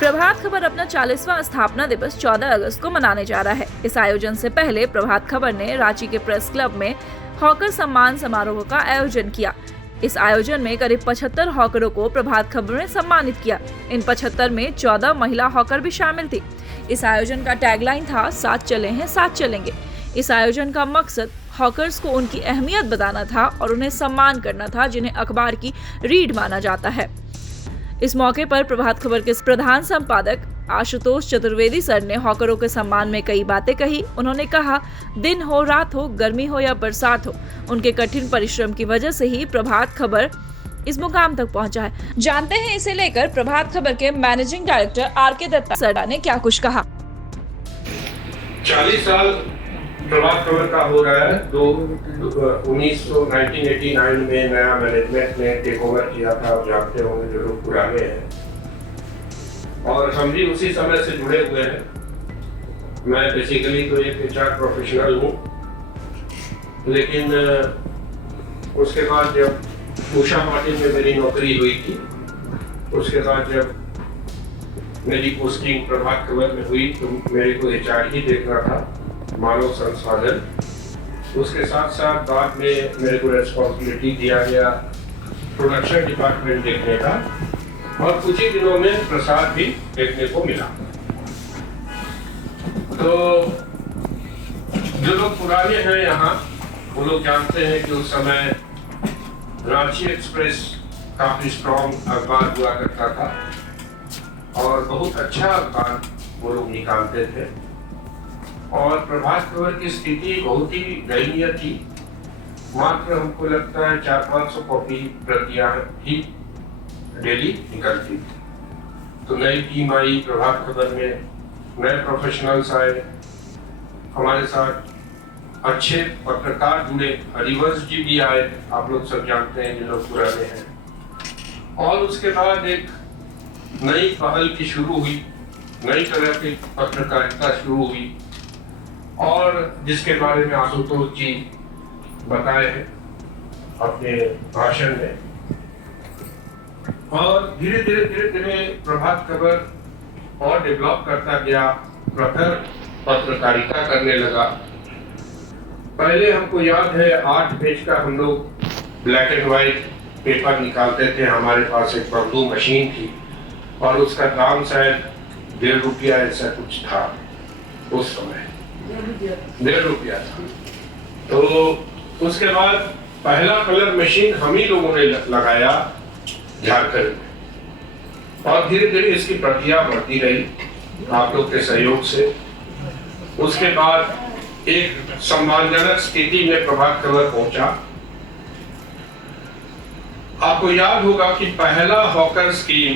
प्रभात खबर अपना 40वां स्थापना दिवस 14 अगस्त को मनाने जा रहा है। इस आयोजन से पहले प्रभात खबर ने रांची के प्रेस क्लब में हॉकर सम्मान समारोह का आयोजन किया। इस आयोजन में करीब 75 हॉकरों को प्रभात खबर ने सम्मानित किया। इन 75 में 14 महिला हॉकर भी शामिल थी। इस आयोजन का टैगलाइन था, साथ चले हैं साथ चलेंगे। इस आयोजन का मकसद हॉकर्स को उनकी अहमियत बताना था और उन्हें सम्मान करना था, जिन्हें अखबार की रीढ़ माना जाता है। इस मौके पर प्रभात खबर के प्रधान संपादक आशुतोष चतुर्वेदी सर ने हॉकरों के सम्मान में कई बातें कही। उन्होंने कहा, दिन हो रात हो, गर्मी हो या बरसात हो, उनके कठिन परिश्रम की वजह से ही प्रभात खबर इस मुकाम तक पहुंचा है। जानते हैं इसे लेकर प्रभात खबर के managing director R K. Datta sir ने क्या कुछ कहा। 40 साल प्रभात खबर का हो रहा है। 1989 में नया मैनेजमेंट ने टेक ओवर किया था। आप जानते होंगे जो लोग पुराने हैं, और हम भी उसी समय से जुड़े हुए हैं। मैं बेसिकली तो एक एचआर प्रोफेशनल हूँ, लेकिन उसके बाद जब उषा मार्टिन में मेरी नौकरी हुई थी, उसके बाद जब मेरी पोस्टिंग प्रभात खबर में हुई तो मेरे को एचआर ही देखना था, मानव संसाधन। उसके साथ साथ बाद में मेरे को रेस्पॉन्सिबिलिटी दिया गया प्रोडक्शन डिपार्टमेंट देखने का, और कुछ ही दिनों में प्रसाद भी देखने को मिला। तो जो लोग पुराने हैं यहाँ, वो लोग जानते हैं कि उस समय रांची एक्सप्रेस काफी स्ट्रॉन्ग अखबार हुआ करता था और बहुत अच्छा अखबार वो लोग निकालते थे, और प्रभात खबर की स्थिति बहुत ही दयनीय थी। मात्र हमको लगता है 400-500 कॉपी प्रतियां ही डेली निकलती थी। तो नई टीम आई प्रभात खबर में, नए प्रोफेशनल्स आए, हमारे साथ अच्छे पत्रकार जुड़े, हरिवंश जी भी आए, आप लोग सब जानते हैं जो लोग पुराने हैं। और उसके बाद एक नई पहल की शुरू हुई, नई तरह की पत्रकारिता शुरू हुई, और जिसके बारे में आशुतोष जी बताए हैं अपने भाषण में। और धीरे धीरे प्रभात खबर और डेवलप करता गया, प्रखर पत्रकारिता करने लगा। पहले हमको याद है 8 पेज का हम लोग ब्लैक एंड व्हाइट पेपर निकालते थे। हमारे पास एक बंधु मशीन थी और उसका दाम शायद ₹1.5 ऐसा कुछ था उस समय, ₹1.5 था। तो उसके बाद पहला कलर मशीन हम ही लोगों ने लगाया झारखंड में, और धीरे धीरे इसकी प्रतियां बढ़ती रही आप लोग के सहयोग से। उसके बाद एक सम्मानजनक स्थिति में प्रभात खबर पहुंचा। आपको याद होगा कि पहला हॉकर स्कीम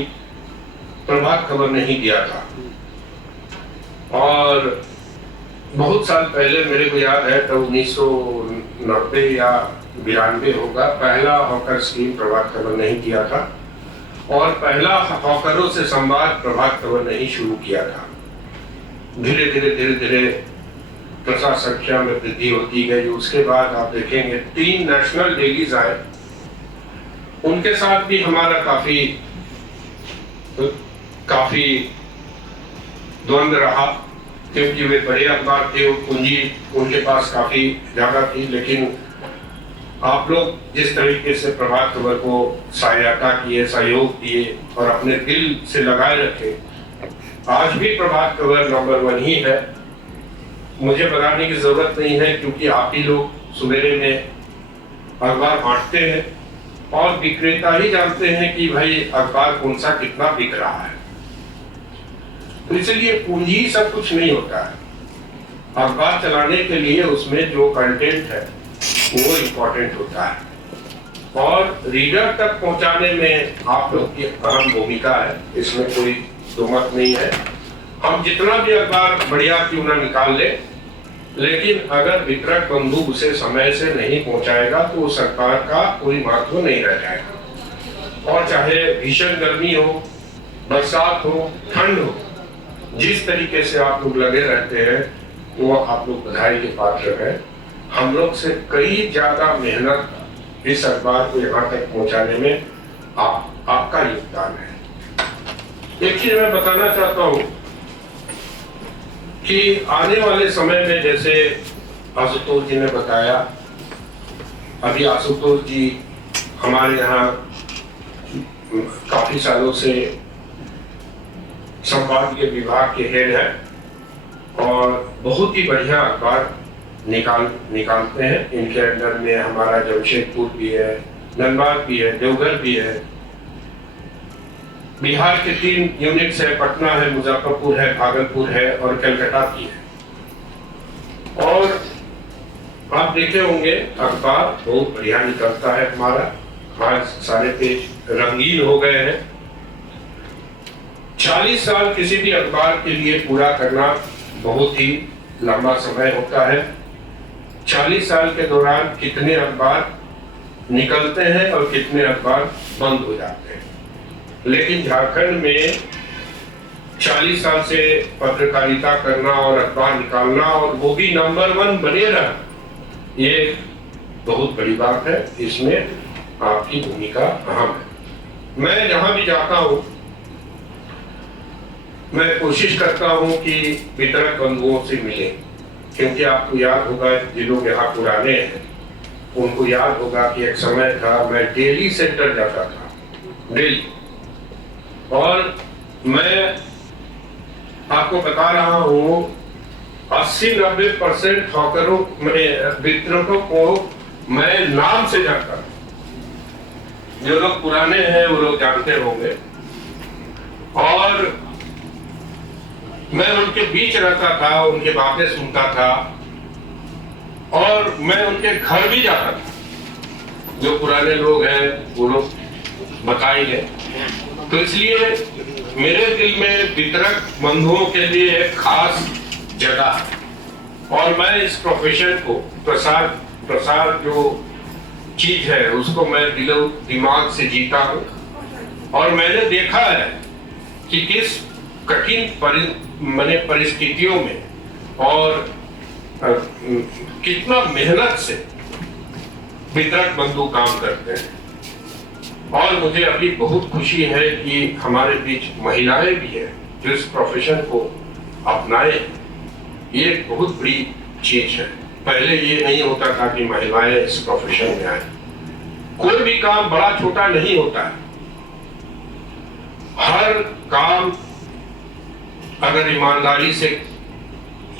प्रभात खबर ने ही दिया था, और बहुत साल पहले मेरे को याद है तो 1990 या 92 होगा, पहला हॉकर स्कीम प्रभात खबर ने ही किया था, और पहला हॉकरों से संवाद प्रभात खबर ने ही शुरू किया था। धीरे धीरे प्रसार संख्या में वृद्धि होती गई। उसके बाद आप देखेंगे 3 नेशनल डेलीज आए, उनके साथ भी हमारा काफी द्वंद रहा, क्योंकि वे बड़े अखबार थे, पूंजी उनके पास काफी ज्यादा थी। लेकिन आप लोग जिस तरीके से प्रभात खबर को सहायता किए, सहयोग दिए और अपने दिल से लगाए रखे, आज भी प्रभात खबर नंबर 1 ही है। मुझे बताने की जरूरत नहीं है, क्योंकि आप ही लोग सुबेरे में अखबार बांटते हैं और विक्रेता ही जानते हैं कि भाई अखबार कौन सा कितना बिक रहा है। तो इसलिए पूंजी सब कुछ नहीं होता है। अखबार चलाने के लिए उसमें जो कंटेंट है वो इम्पोर्टेंट होता है, और रीडर तक पहुंचाने में आप लोग की अहम भूमिका है, इसमें कोई दो मत नहीं है। हम जितना भी अखबार बढ़िया क्यों ना निकाल ले, लेकिन अगर वितरक बंधु उसे समय से नहीं पहुंचाएगा तो उस अखबार का कोई महत्व नहीं रह जाएगा। और चाहे भीषण गर्मी हो, बरसात हो, ठंड हो, जिस तरीके से आप लोग लगे रहते हैं वो आप लोग बधाई के पात्र हैं। हम लोग से कई ज्यादा मेहनत इस अखबार को यहाँ तक पहुँचाने में आपका योगदान है। एक चीज मैं बताना चाहता हूं कि आने वाले समय में, जैसे आशुतोष जी ने बताया, अभी आशुतोष जी हमारे यहाँ काफी सालों से संपादकीय विभाग के हेड है और बहुत ही बढ़िया अखबार निकालते हैं। इनके अंडर में हमारा जमशेदपुर भी है, धनबाद भी है, देवघर भी है, बिहार के 3 यूनिट्स है, पटना है, मुजफ्फरपुर है, भागलपुर है और कलकत्ता भी है। और आप देखे होंगे अखबार बहुत बढ़िया निकलता है हमारा। आज सारे पेज रंगीन हो गए हैं। 40 साल किसी भी अखबार के लिए पूरा करना बहुत ही लंबा समय होता है। 40 साल के दौरान कितने अखबार निकलते हैं और कितने अखबार बंद हो जाते हैं। लेकिन झारखंड में 40 साल से पत्रकारिता करना और अखबार निकालना और वो भी नंबर 1 बने रहना, ये बहुत बड़ी बात है। इसमें आपकी भूमिका अहम है। मैं जहां भी जाता हूं, मैं कोशिश करता हूं कि वितरक बंधुओं से मिले, क्योंकि आपको याद होगा, जो लोग यहाँ पुराने हैं उनको याद होगा कि एक समय था मैं डेली सेंटर जाता था, डेली। और मैं आपको बता रहा हूं 80-90% हॉकरों में वितरकों को मैं नाम से जानता था। जो लोग पुराने हैं वो लोग जानते होंगे। और मैं उनके बीच रहता था, उनकी बातें सुनता था और मैं उनके घर भी जाता था। जो पुराने लोग हैं वो लोग बताएंगे। तो इसलिए मेरे दिल में वितरक बंधुओं के लिए एक खास जगह है और मैं इस प्रोफेशन को, प्रसार जो चीज है उसको मैं दिलो दिमाग से जीता हूँ। और मैंने देखा है कि किस कठिन परिस्थितियों में और कितना मेहनत से वितरक बंधु काम करते हैं। और मुझे अभी बहुत खुशी है कि हमारे बीच महिलाएं भी हैं जो इस प्रोफेशन को अपनाए। ये बहुत बड़ी चीज है। पहले ये नहीं होता था कि महिलाएं इस प्रोफेशन में आए। कोई भी काम बड़ा छोटा नहीं होता है। हर काम अगर ईमानदारी से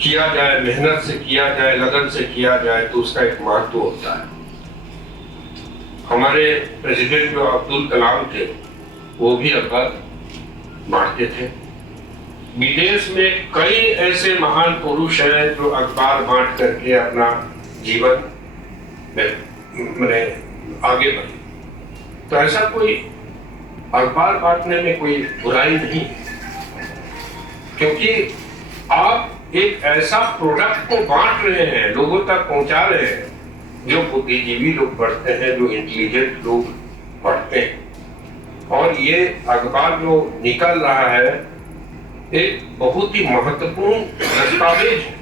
किया जाए, मेहनत से किया जाए, लगन से किया जाए तो उसका एक महत्व होता है। हमारे प्रेसिडेंट जो अब्दुल कलाम थे वो भी अखबार बांटते थे। विदेश में कई ऐसे महान पुरुष हैं जो अखबार बांट करके अपना जीवन में आगे बढ़े। तो ऐसा कोई अखबार बांटने में कोई बुराई नहीं है, क्योंकि आप एक ऐसा प्रोडक्ट को बांट रहे हैं, लोगों तक पहुंचा रहे हैं, जो बुद्धिजीवी लोग पढ़ते हैं, जो इंटेलिजेंट लोग पढ़ते हैं। और ये अखबार जो निकल रहा है एक बहुत ही महत्वपूर्ण दस्तावेज है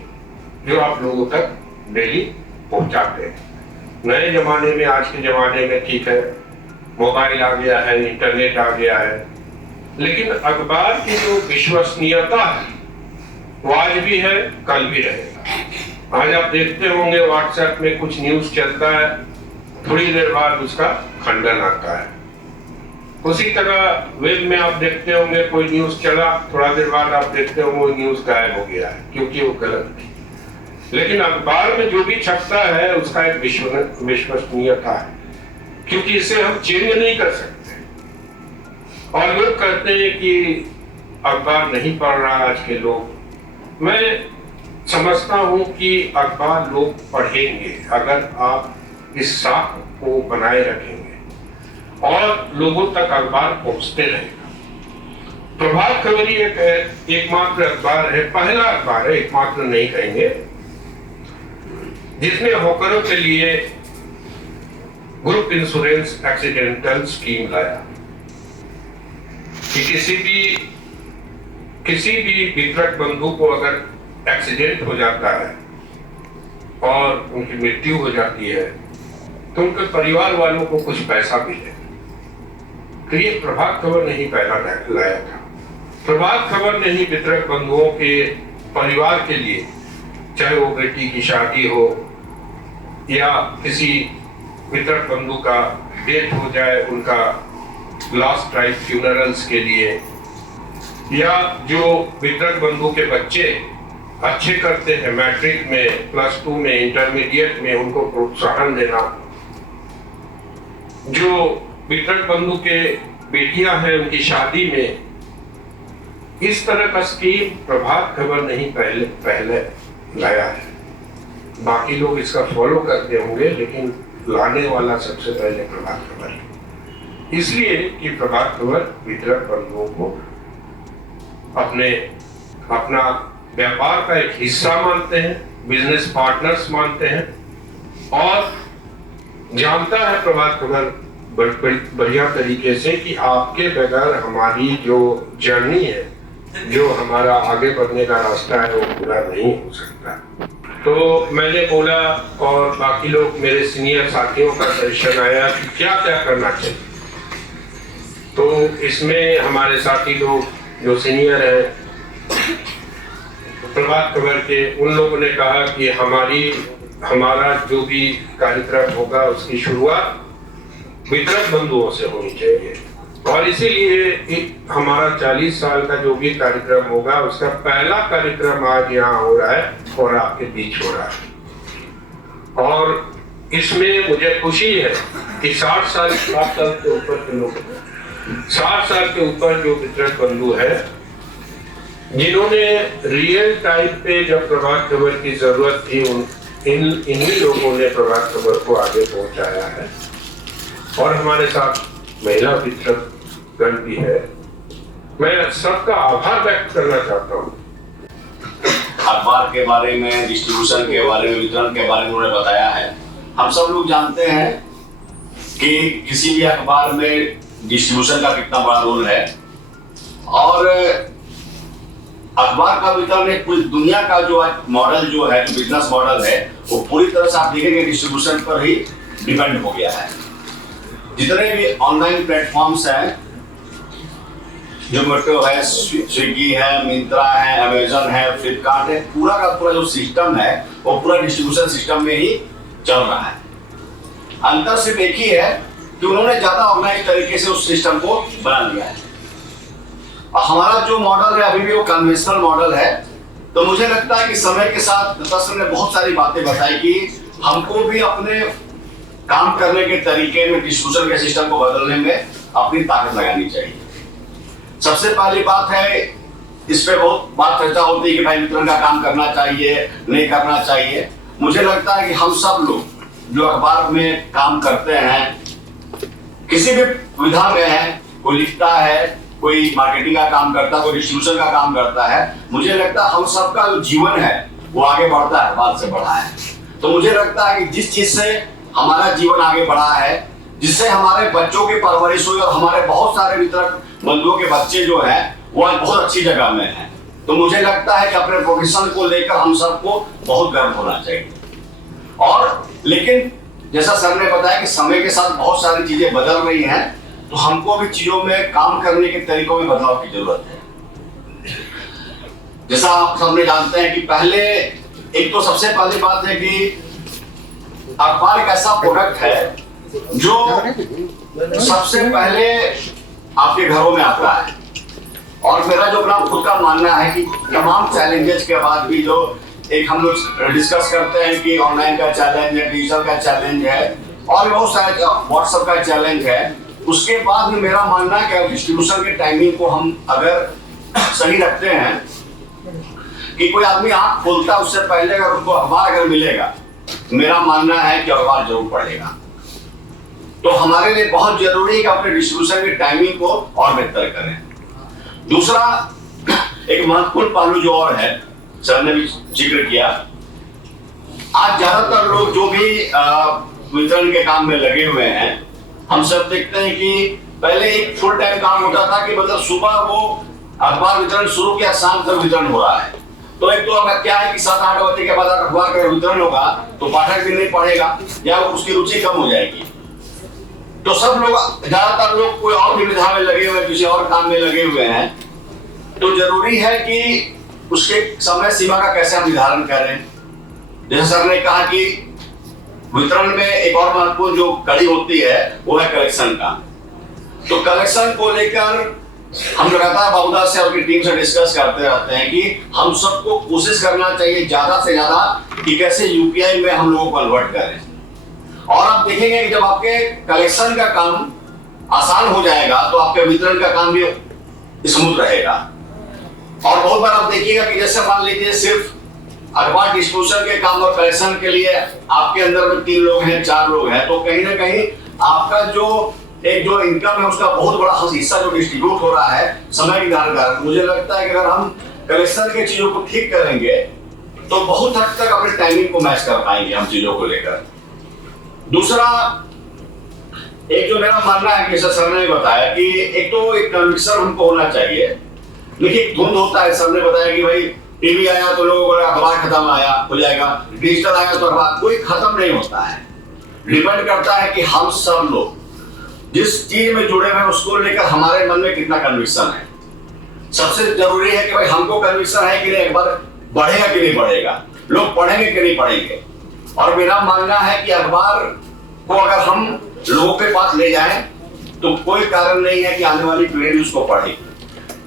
जो आप लोगों तक डेली पहुंचाते हैं। नए जमाने में, आज के जमाने में ठीक है, मोबाइल आ गया है, इंटरनेट आ गया है, लेकिन अखबार की जो विश्वसनीयता है वो आज भी है, कल भी रहेगा। आज आप देखते होंगे व्हाट्सएप में कुछ न्यूज चलता है, थोड़ी देर बाद उसका खंडन आता है। उसी तरह वेब में आप देखते होंगे कोई न्यूज चला, थोड़ा देर बाद आप देखते होंगे वो न्यूज गायब हो गया है क्योंकि वो गलत थी। लेकिन अखबार में जो भी छपता है उसका एक विश्वसनीयता है, क्योंकि इसे हम चेंज नहीं कर सकते। और लोग कहते हैं कि अखबार नहीं पढ़ रहा आज के लोग। मैं समझता हूं कि अखबार लोग पढ़ेंगे अगर आप इस साख को बनाए रखेंगे और लोगों तक अखबार पहुंचते रहेगा। प्रभात खबरी एकमात्र अखबार है, पहला अखबार है, एकमात्र नहीं कहेंगे, जिसने हॉकरों के लिए ग्रुप इंश्योरेंस एक्सीडेंटल स्कीम लाया कि किसी भी वितरक बंधु को अगर एक्सीडेंट हो जाता है और उनकी मृत्यु हो जाती है तो उनके परिवार वालों को कुछ पैसा मिले। तो ये प्रभात खबर नहीं पहला लाया था। प्रभात खबर ने ही वितरक बंधुओं के परिवार के लिए, चाहे वो बेटी की शादी हो या किसी वितरक बंधु का डेथ हो जाए, उनका लास्ट राइट फ्यूनरल्स के लिए, या जो वितरक बंधु के बच्चे अच्छे करते हैं मैट्रिक में, +2 में, इंटरमीडिएट में, उनको प्रोत्साहन देना, जो वितरक बंधु के बेटियां हैं उनकी शादी में, इस तरह का स्कीम प्रभात खबर नहीं पहले लाया है। बाकी लोग इसका फॉलो करते होंगे, लेकिन लाने वाला सबसे पहले प्रभात खबर है। इसलिए कि प्रभात खबर वितरक बंधुओं को अपना व्यापार का एक हिस्सा मानते हैं, बिजनेस पार्टनर्स मानते हैं, और जानता है प्रभात खबर बढ़िया तरीके से कि आपके बगैर हमारी जो जर्नी है, जो हमारा आगे बढ़ने का रास्ता है, वो पूरा नहीं हो सकता। तो मैंने बोला और बाकी लोग, मेरे सीनियर साथियों का सजेशन आया कि क्या क्या करना चाहिए। तो इसमें हमारे साथी लोग जो सीनियर हैं प्रभात खबर के, उन लोगों ने कहा कि हमारा जो भी कार्यक्रम होगा उसकी शुरुआत वितरक बंधुओं से होनी चाहिए, और इसीलिए हमारा 40 साल का जो भी कार्यक्रम होगा उसका पहला कार्यक्रम आज यहाँ हो रहा है और आपके बीच हो रहा है। और इसमें मुझे खुशी है कि 60 साल के ऊपर के लोग, 60 साल के ऊपर जो वितरक बंधु है, जिन्होंने रियल टाइम पे जब प्रभात खबर की जरूरत थी, इन्हीं लोगों ने प्रभात खबर को आगे पहुंचाया है। और हमारे साथ महिला वितरक गण भी है। मैं सबका आभार व्यक्त करना चाहता हूँ। अखबार के बारे में, डिस्ट्रीब्यूशन के बारे में, वितरण के बारे में उन्होंने बताया है। हम सब लोग जानते हैं कि किसी भी अखबार में डिस्ट्रीब्यूशन का कितना बड़ा रोल है, और अखबार का वितरण एक पूरी दुनिया का जो मॉडल जो है, जो बिजनेस मॉडल है, वो पूरी तरह से आप देखेंगे डिस्ट्रीब्यूशन पर ही डिपेंड हो गया है। जितने भी ऑनलाइन प्लेटफॉर्म्स हैं, जोमेटो है, स्विगी है, मिंत्रा है, अमेजन है, फ्लिपकार्ट है, पूरा का पूरा जो सिस्टम है वो पूरा डिस्ट्रीब्यूशन सिस्टम में ही चल रहा है। अंतर सिर्फ एक ही है कि उन्होंने ज्यादा ऑर्गेनाइज तरीके से उस सिस्टम को बना लिया है, और हमारा जो मॉडल है अभी भी वो कन्वेंशनल मॉडल है। तो मुझे लगता है कि समय के साथ दत्ता ने बहुत सारी बातें बताई कि हमको भी अपने काम करने के तरीके में डिस्ट्रीब्यूशन के सिस्टम को बदलने में अपनी ताकत लगानी चाहिए। सबसे पहली बात है, इस पे बहुत बात चर्चा होती है कि भाई वितरण का काम करना चाहिए, नहीं करना चाहिए। मुझे लगता है कि हम सब लोग जो अखबार में काम करते हैं, किसी भी विधा में है, कोई लिखता है, कोई मार्केटिंग का काम करता है, कोई डिस्ट्रीब्यूशन का काम करता है, मुझे लगता है हम सबका जो जीवन है वो आगे बढ़ता है, बात से बढ़ा है। तो मुझे लगता है कि जिस चीज से हमारा जीवन आगे बढ़ा है, जिससे हमारे बच्चों की परवरिश हुई और हमारे बहुत सारे वितरक बंधुओं के बच्चे जो हैं वो आज बहुत अच्छी जगह में हैं, तो मुझे लगता है कि अपने प्रोफेशन को लेकर हम सबको बहुत गर्व होना चाहिए। और लेकिन जैसा सर ने बताया कि समय के साथ बहुत सारी चीजें बदल रही हैं, तो हमको भी चीजों में काम करने के तरीकों में बदलाव की जरूरत है। जैसा आप सबने जानते हैं कि पहले, एक तो सबसे पहली बात है कि अखबार एक ऐसा प्रोडक्ट है जो सबसे पहले आपके घरों में आता है, और मेरा जो अपना खुद का मानना है कि तमाम चैलेंजेस के बाद भी जो एक हम लोग डिस्कस करते हैं कि ऑनलाइन का चैलेंज है, डिजिटल का चैलेंज है, और बहुत सारे व्हाट्सएप का चैलेंज है, उसके बाद भी मेरा मानना है कि डिस्ट्रीब्यूशन के टाइमिंग को हम अगर सही रखते हैं कि कोई आदमी आंख खोलता है उससे पहले अगर उसको अखबार अगर मिलेगा, मेरा मानना है कि अखबार जरूर पढ़ेगा। तो हमारे लिए बहुत जरूरी है कि अपने डिस्ट्रीब्यूशन की टाइमिंग को और बेहतर करें। दूसरा एक महत्वपूर्ण पहलू जो और है, सर ने भी जिक्र किया, आज ज्यादातर लोग जो भी वितरण के काम में लगे हुए हैं, हम सब देखते हैं कि पहले एक फुल टाइम काम होता था कि मतलब सुबह वो अखबार वितरण शुरू किया, शाम तक वितरण हो रहा है। तो एक तो अगर क्या है कि 7-8 बजे के बाद अखबार का वितरण होगा तो पाठक भी नहीं पढ़ेगा या उसकी रुचि कम हो जाएगी। तो सब लोग, ज्यादातर लोग कोई और विधा में लगे हुए हैं, किसी और काम में लगे हुए हैं, तो जरूरी है कि उसके समय सीमा का कैसे हम निर्धारण करें। जैसे सर ने कहा कि वितरण में एक और महत्वपूर्ण जो कड़ी होती है वो है कलेक्शन का। तो कलेक्शन को लेकर हम लगातार बाबूदा से और टीम से डिस्कस करते रहते हैं कि हम सबको कोशिश करना चाहिए ज्यादा से ज्यादा कि कैसे यूपीआई में हम लोगों को कन्वर्ट करें। और आप देखेंगे कि जब आपके कलेक्शन का काम आसान हो जाएगा तो आपके वितरण का काम भी स्मूथ रहेगा। और बहुत बार आप देखिएगा कि जैसे मान लीजिए सिर्फ अखबार डिस्ट्रीब्यूशन के काम और कलेक्शन के लिए आपके अंदर में 3 लोग हैं 4 लोग हैं, तो कहीं ना कहीं आपका जो इनकम है उसका बहुत बड़ा हिस्सा जो डिस्ट्रीब्यूट हो रहा है समय के कारण। मुझे लगता है कि अगर हम कलेक्शन के चीजों को ठीक करेंगे तो बहुत हद तक अपने टाइमिंग को मैच कर पाएंगे हम चीजों को लेकर। दूसरा एक जो मेरा मानना है कि सर ने बताया कि एक तो एक कन्विक्शन हमको होना चाहिए। देखिए धुंध होता है, सर ने बताया कि भाई टीवी आया तो लोगों को अखबार खत्म आया हो जाएगा, डिजिटल आया तो अखबार, कोई खत्म नहीं होता है। डिपेंड करता है कि हम सब लोग जिस चीज में जुड़े हुए हैं उसको लेकर हमारे मन में कितना कन्विक्शन है। सबसे जरूरी है कि भाई हमको कन्विक्शन है कि नहीं अखबार बढ़ेगा कि नहीं बढ़ेगा, लोग पढ़ेंगे कि नहीं पढ़ेंगे। और मेरा मानना है कि अखबार को अगर हम लोगों के पास ले जाएं तो कोई कारण नहीं है कि आने वाली पीढ़ी उसको पढ़े।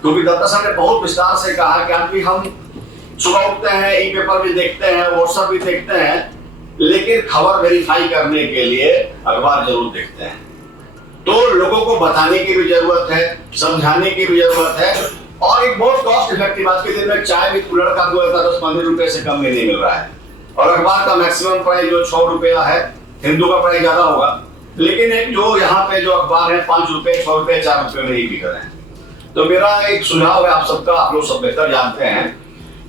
क्योंकि दत्ता सर ने बहुत विस्तार से कहा कि अभी हम सुबह उठते हैं, ई पेपर भी देखते हैं, व्हाट्सएप भी देखते हैं, लेकिन खबर वेरीफाई करने के लिए अखबार जरूर देखते हैं। तो लोगों को बताने की भी जरूरत है, समझाने की भी जरूरत है। और एक बहुत कॉस्ट इफेक्टिव, आज के दिन में चाय भी कुल्हड़ का 10-15 रुपए से कम में नहीं मिल रहा है। और अखबार का मैक्सिमम प्राइस जो 6 रुपया है, हिंदू का प्राइस ज्यादा होगा, लेकिन एक जो यहाँ पे जो अखबार है 5 रुपए 6 रुपए 4 रुपए में ही बिक रहे हैं। तो मेरा एक सुझाव है आप सबका, आप लोग सब बेहतर जानते हैं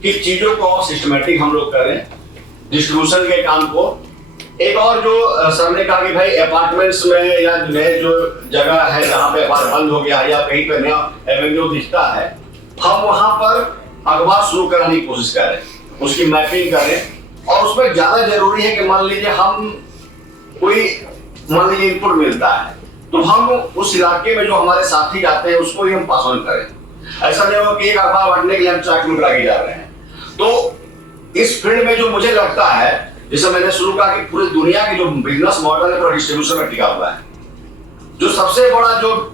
कि चीजों को सिस्टमेटिक हम लोग करें, डिस्ट्रीब्यूशन के काम को। एक और जो सर ने कहा कि भाई अपार्टमेंट्स में या नए जो जगह है जहाँ पे अखबार बंद हो गया या कहीं पे नया एवेन्यू दिखता है, हम वहां पर अखबार शुरू कराने की कोशिश करें, उसकी मैपिंग करें। और उसमें ज्यादा जरूरी है कि मान लीजिए इनपुट मिलता है तो हम उस इलाके में जो हमारे साथी जाते हैं उसको ही हम पास ऑन करें। ऐसा नहीं हो कि एक अखबार बांटने के लिए हम 4 किलोमीटर आगे जा रहे हैं। तो इस फील्ड में जो मुझे लगता है, जैसे मैंने शुरू कहा कि पूरी दुनिया की जो बिजनेस मॉडल है पूरा डिस्ट्रीब्यूशन में टिका हुआ है। जो सबसे बड़ा जो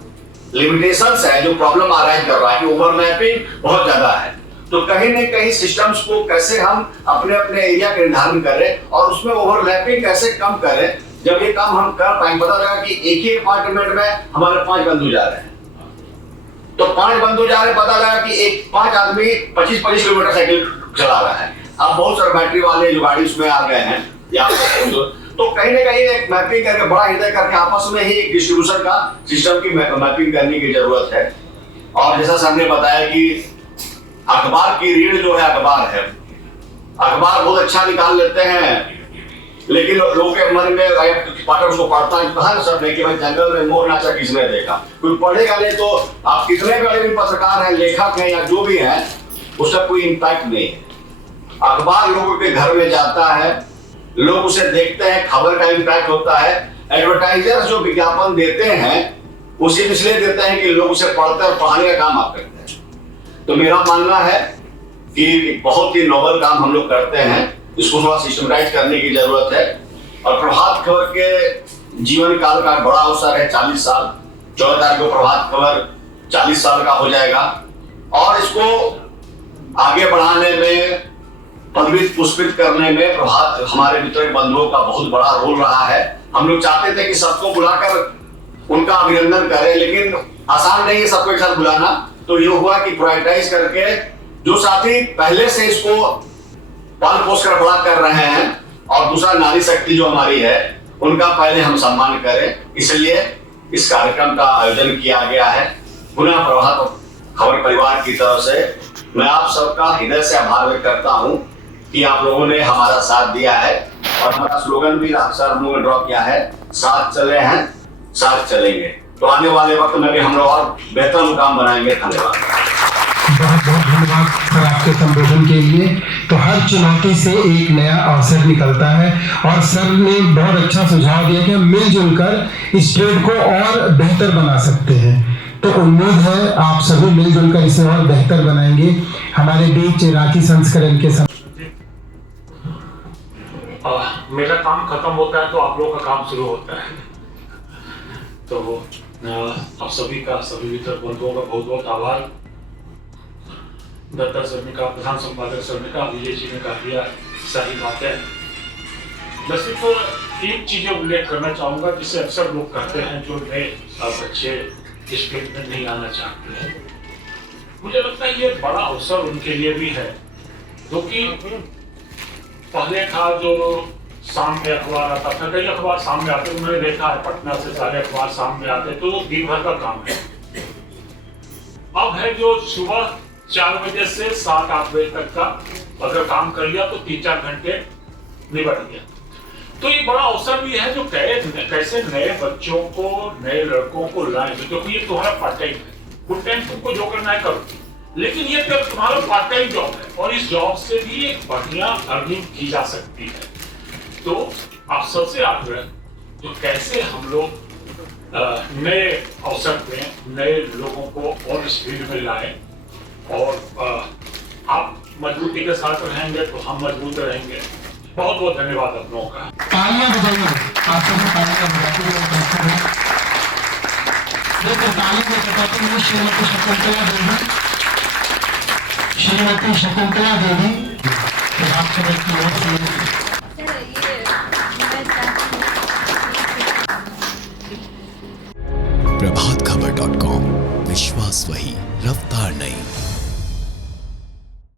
लिमिटेशंस है, जो प्रॉब्लम अराइज कर रहा है कि ओवरलैपिंग बहुत ज्यादा है। तो कहीं न कहीं सिस्टम्स को कैसे हम अपने अपने एरिया का निर्धारण करें और उसमें ओवरलैपिंग कैसे कम करें। जब ये काम हम कर पाएंगे, पता लगा कि एक ही अपार्टमेंट में हमारे 5 बंधु जा रहे हैं, तो 5 बंधु जा रहे हैं, पता लगा कि 5 आदमी 25-25 किलोमीटर साइकिल चला रहा है। अब बहुत सारे बैटरी वाले जो गाड़ी उसमें आ गए हैं यहाँ तो कहीं ना कहीं एक मैपिंग करके बड़ा हृदय करके आपस में ही एक डिस्ट्रीब्यूशन का सिस्टम की मैपिंग करने की जरूरत है। और जैसा सर ने बताया कि अखबार की रीढ़ जो है अखबार बहुत अच्छा निकाल लेते हैं, लेकिन लोगों के मन में पाठक उसको पढ़ता है, कहा सब नहीं कि भाई जंगल में मोर नाचा किसने देखा, कोई पढ़ेगा नहीं। तो आप कितने बड़े भी पत्रकार हैं, लेखक हैं या जो भी हैं, उसका कोई इम्पैक्ट नहीं है। अखबार लोगों के घर में जाता है, लोग उसे देखते हैं, खबर का इम्पैक्ट होता है। एडवर्टाइजर्स जो विज्ञापन देते हैं उसे इसलिए देते हैं कि लोग उसे पढ़ते हैं और पढ़ाने का काम आप करते हैं। तो मेरा मानना है कि बहुत ही नोबल काम हम लोग करते हैं, इसको थोड़ा सिस्टमाइज करने की जरूरत है। और प्रभात खबर के जीवन काल का बड़ा अवसर है 40 साल। 14 तारीख को प्रभात खबर 40 साल का हो जाएगा और इसको आगे बढ़ाने में, पदवित पुष्पित करने में प्रभात हमारे वितरक बंधुओं का बहुत बड़ा रोल रहा है। हम लोग चाहते थे कि सबको बुलाकर उनका अभिनंदन करें, लेकिन आसान नहीं है सबको एक साथ बुलाना। तो ये हुआ कि प्रायोरिटाइज करके जो साथी पहले से इसको पाल पोस कर बड़ा कर रहे हैं और दूसरा नारी शक्ति जो हमारी है उनका पहले हम सम्मान करें, इसलिए इस कार्यक्रम का आयोजन किया गया है। पुनः प्रभात खबर परिवार की तरफ से मैं आप सबका हृदय से आभार व्यक्त करता हूं कि आप लोगों ने हमारा साथ दिया है। और हमारा स्लोगन भी अक्सर हम लोगों ने ड्रॉ किया है, साथ चले हैं साथ चलेंगे। तो आने वाले वक्त में भी हम लोग और बेहतर मुकाम बनाएंगे। धन्यवाद। बहुत बहुत धन्यवाद सर आपके संबोधन के लिए। तो हर चुनौती से एक नया अवसर निकलता है और सर ने बहुत अच्छा सुझाव दिया कि हम मिलजुल कर इस ट्रेड को और बेहतर बना सकते हैं। तो उम्मीद है आप सभी मिलजुल कर इसे और बेहतर बनाएंगे। हमारे बीच राखी संस्करण के मेरा काम खत्म होता है तो आप लोगों का काम शुरू होता है। तो आप सभी का, सभी मित्र बंधुओं का बहुत बहुत आभार। दत्ता सर ने कहा, प्रधान संपादक सर ने कहा, विजय जी ने कहा दिया, सही बात है। मैं सिर्फ एक चीजें उल्लेख करना चाहूंगा जिसे अक्सर लोग कहते हैं जो नए बच्चे इस फील्ड में नहीं आना चाहते हैं। मुझे लगता है ये बड़ा अवसर उनके लिए भी है, जो कि पहले था जो शाम में अखबार आता था, कई अखबार सामने आते, उन्होंने देखा है पटना से सारे अखबार सामने आते, तो दिन भर का काम है। अब है जो सुबह 4 बजे से 7-8 बजे तक का अगर काम कर लिया तो 3-4 घंटे निबट गया। तो ये बड़ा अवसर भी है जो कैसे नए बच्चों को, नए लड़कों को लाएं, क्योंकि ये तुम्हारा पार्ट टाइम है। फुल टाइम तुमको जो करना है करो, लेकिन ये तुम्हारा पार्ट टाइम जॉब है और इस जॉब से भी एक बढ़िया अर्निंग की जा सकती है। तो आप सबसे आग्रह तो कैसे हम लोग नए अवसर दें, नए लोगों को और इस फील्ड में लाएं, और आप मजबूती के साथ रहेंगे तो हम मजबूत रहेंगे। बहुत बहुत धन्यवाद आप लोगों का। तालियां बजाइए, आप सबको तालियां बजाते हुए ताली में बताते हुए श्रीमती शकुंतला देवी आप सब की ओर से